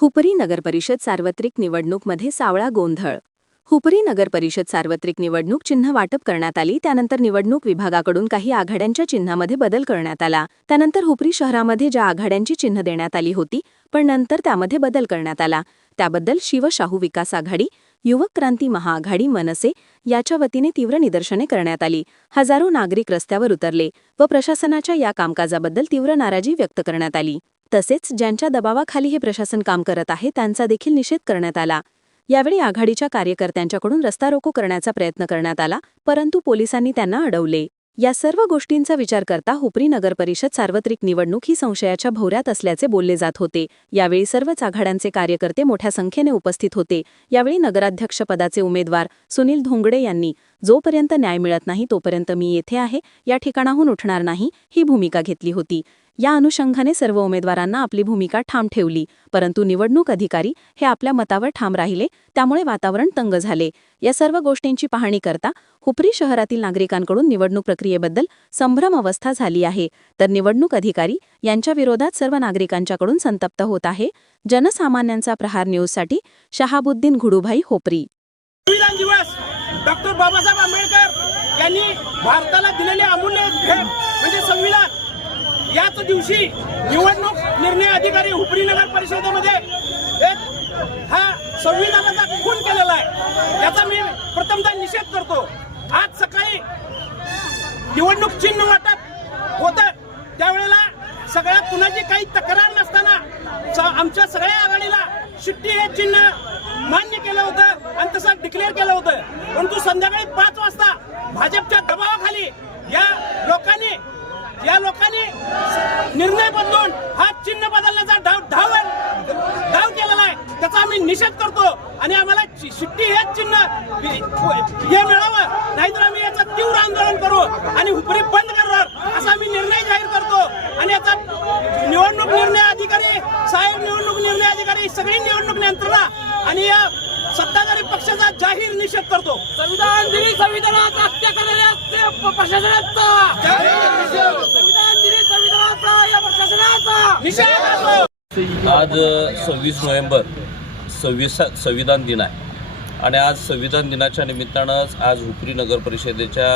हुपरी नगरपरिषद सार्वत्रिक निवडणूकमध्ये सावळा गोंधळ. हुपरी नगरपरिषद सार्वत्रिक निवडणूक चिन्ह वाटप करण्यात आली त्यानंतर निवडणूक विभागाकडून काही आघाड्यांच्या चिन्हामध्ये बदल करण्यात आला. त्यानंतर हुपरी शहरामध्ये ज्या आघाड्यांची चिन्ह देण्यात आली होती पण नंतर त्यामध्ये बदल करण्यात आला. त्याबद्दल शिवशाहू विकास आघाडी युवक क्रांती महाआघाडी मनसे याच्या वतीने तीव्र निदर्शने करण्यात आली. हजारो नागरिक रस्त्यावर उतरले व प्रशासनाच्या या कामकाजाबद्दल तीव्र नाराजी व्यक्त करण्यात आली. तसेच ज्यांच्या दबावाखाली हे प्रशासन काम करत आहे त्यांचा देखील निषेध करण्यात आला. यावेळी आघाडीच्या कार्यकर्त्यांच्याकडून रस्ता रोको करण्याचा प्रयत्न करण्यात आला परंतु पोलिसांनी त्यांना अडवले. या सर्व गोष्टींचा विचार करता हुपरी नगर परिषद सार्वत्रिक निवडणूक ही संशयाच्या भोवऱ्यात असल्याचे बोलले जात होते. यावेळी सर्वच आघाड्यांचे कार्यकर्ते मोठ्या संख्येने उपस्थित होते. यावेळी नगराध्यक्षपदाचे उमेदवार सुनील धोंगडे यांनी जोपर्यंत न्याय मिळत नाही तोपर्यंत मी येथे आहे या ठिकाणाहून उठणार नाही ही भूमिका घेतली होती. या अनुषंगाने सर्व उमेदवारांना आपली भूमिका ठाम ठेवली. परंतु निवडणूक अधिकारी हे आपल्या मतावर ठाम राहिले. त्यामुळे वातावरण तंग झाले. या सर्व गोष्टींची पाहणी करता हुपरी शहरातील नागरिकांकडून निवडणूक प्रक्रियेबद्दल संभ्रम अवस्था झाली आहे. तर निवडणूक अधिकारी यांच्या विरोधात सर्व नागरिकांच्याकडून संतप्त होत आहे. जनसामान्यांचा प्रहार न्यूजसाठी शहाबुद्दीन घुडूभाई होपरी. डॉक्टर बाबासाहेब आंबेडकर यांनी भारताला दिलेले अमूल्य म्हणजे संविधान. याच दिवशी निवडणूक निर्णय अधिकारी हुपरी नगर परिषदेमध्ये एक हा संविधानाचा खून केलेला आहे. याचा मी प्रथमतः निषेध करतो. आज सकाळी निवडणूक चिन्ह वाटप होत. त्यावेळेला सगळ्या कुणाची काही तक्रार नसताना स- आमच्या सगळ्या आघाडीला शिट्टी हे चिन्ह मान्य केलं होतं आणि तसं डिक्लेअर केलं होतं. परंतु संध्याकाळी पाच वाजता भाजपच्या दबावाखाली या लोकांनी या लोकांनी निर्णय बदलून हा चिन्ह बदलण्याचा धाव धाव धाव केलेला आहे. त्याचा आम्ही निषेध करतो आणि आम्हाला शिट्टी हेच चिन्ह हे मिळावं. नाहीतर आम्ही याचं तीव्र आंदोलन करू आणि हुपरी बंद करणार असा आम्ही निर्णय जाहीर करतो. आणि याचा निवडणूक निर्णय अधिकारी साहेब निवडणूक निर्णय अधिकारी सगळी निवडणूक यंत्रणा आणि या सत्ताधारी पक्षाचा जाहीर निषेध करतो. संविधान दिनी संविधानाचा हत्या करणारे असते प्रशासनाचा. संविधान दिनी संविधानाचा या प्रशासनाचा. निषेध करतो. आज सव्वीस नोव्हेंबर सव्वीस संविधान दिन आहे. आणि आज संविधान दिनाच्या निमित्तानंच आज हुपरी नगर परिषदेच्या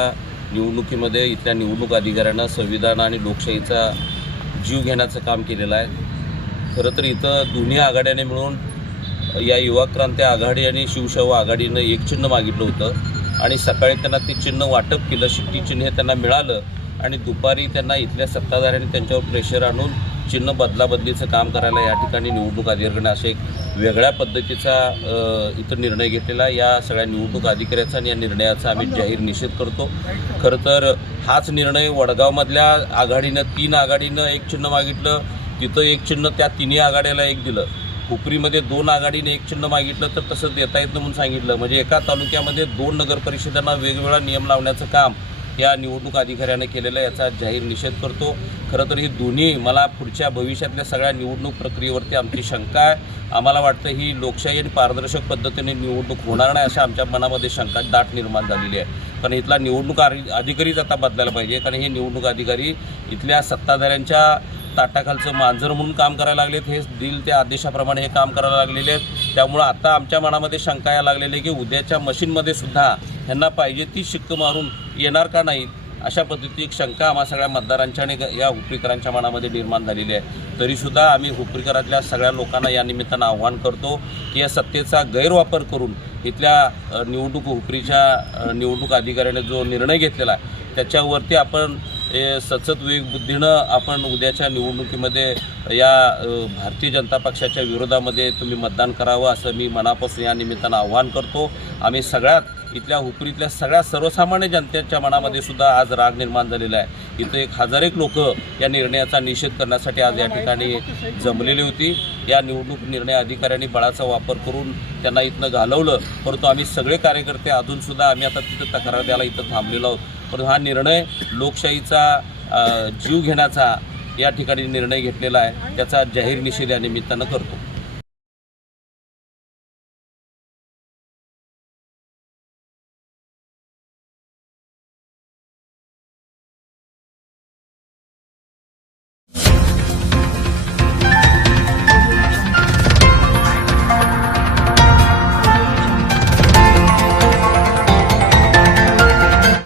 निवडणुकीमध्ये इथल्या निवडणूक अधिकाऱ्यांना संविधान आणि लोकशाहीचा जीव घेण्याचं काम केलेलं आहे. खरं तर इथं दोन्ही आघाड्याने मिळून या युवा क्रांती आघाडी आणि शिवसेवा आघाडीनं एक चिन्ह मागितलं होतं. आणि सकाळी त्यांना ते चिन्ह वाटप केलं. शिट्टी चिन्ह त्यांना मिळालं. आणि दुपारी त्यांना इथल्या सत्ताधाऱ्यांनी त्यांच्यावर प्रेशर आणून चिन्ह बदलाबदलीचं काम करायला या ठिकाणी निवडणूक अधिकाऱ्याने असं एक वेगळ्या पद्धतीचा इथं निर्णय घेतलेला. या सगळ्या निवडणूक अधिकाऱ्याचा आणि या निर्णयाचा आम्ही जाहीर निषेध करतो. खरं तर हाच निर्णय वडगावमधल्या आघाडीनं तीन आघाडीनं एक चिन्ह मागितलं. तिथं एक चिन्ह त्या तिन्ही आघाड्याला एक दिलं. हुपरीमध्ये दोन आघाडीने एक चिन्ह मागितलं तर तसं देता येत म्हणून सांगितलं. म्हणजे एका तालुक्यामध्ये दोन नगर परिषदांना वेगवेगळा नियम लावण्याचं काम या निवडणूक अधिकाऱ्याने केलेलं आहे याचा जाहीर निषेध करतो. खरं तर ही दोन्ही मला पुढच्या भविष्यातल्या सगळ्या निवडणूक प्रक्रियेवरती आमची शंका आहे. आम्हाला वाटतं ही लोकशाही आणि पारदर्शक पद्धतीने निवडणूक होणार नाही अशा आमच्या मनामध्ये शंका दाट निर्माण झालेली आहे. कारण इथला निवडणूक अधिकारीच आता बदलायला पाहिजे कारण हे निवडणूक अधिकारी इथल्या सत्ताधाऱ्यांच्या ताटाखालचं मांजर म्हणून काम करायला लागलेत. हे दिल त्या आदेशाप्रमाणे हे काम करायला लागलेले आहेत. त्यामुळं आता आमच्या मनामध्ये शंका या लागलेली आहे की उद्याच्या मशीनमध्ये सुद्धा ह्यांना पाहिजे ती शिक्क मारून येणार का नाहीत अशा पद्धतीची एक शंका आम्हा सगळ्या मतदारांच्या आणि या हुपरीकरांच्या मनामध्ये निर्माण झालेली आहे. तरीसुद्धा आम्ही हुपरीकरातल्या सगळ्या लोकांना या निमित्तानं आव्हान करतो की या सत्तेचा गैरवापर करून इथल्या निवडणूक हुपरीच्या निवडणूक अधिकाऱ्याने जो निर्णय घेतलेला आहे त्याच्यावरती आपण ए, सचत बुद्धीनं आपण उद्याच्या निवडणुकीमध्ये या भारतीय जनता पक्षाच्या विरोधामध्ये तुम्ही मतदान करावं असं मी मनापासून या निमित्तानं आव्हान करतो. आम्ही सगळ्यात इथल्या हुपरीतल्या सगळ्या सर्वसामान्य जनतेच्या मनामध्ये सुद्धा आज राग निर्माण झालेला आहे. इथं एक हजार एक लोक या निर्णयाचा निषेध करण्यासाठी आज या ठिकाणी जमलेली होती. या निवडणूक निर्णय अधिकाऱ्यांनी बळाचा वापर करून त्यांना इथनं घालवलं. परंतु आम्ही सगळे कार्यकर्ते अजूनसुद्धा आम्ही आता तिथं तक्रार द्यायला इथं थांबलेलो आहोत. परंतु हा निर्णय लोकशाहीचा जीव घेण्याचा या ठिकाणी निर्णय घेतलेला आहे. त्याचा जाहीर निषेध या निमित्तानं करतो.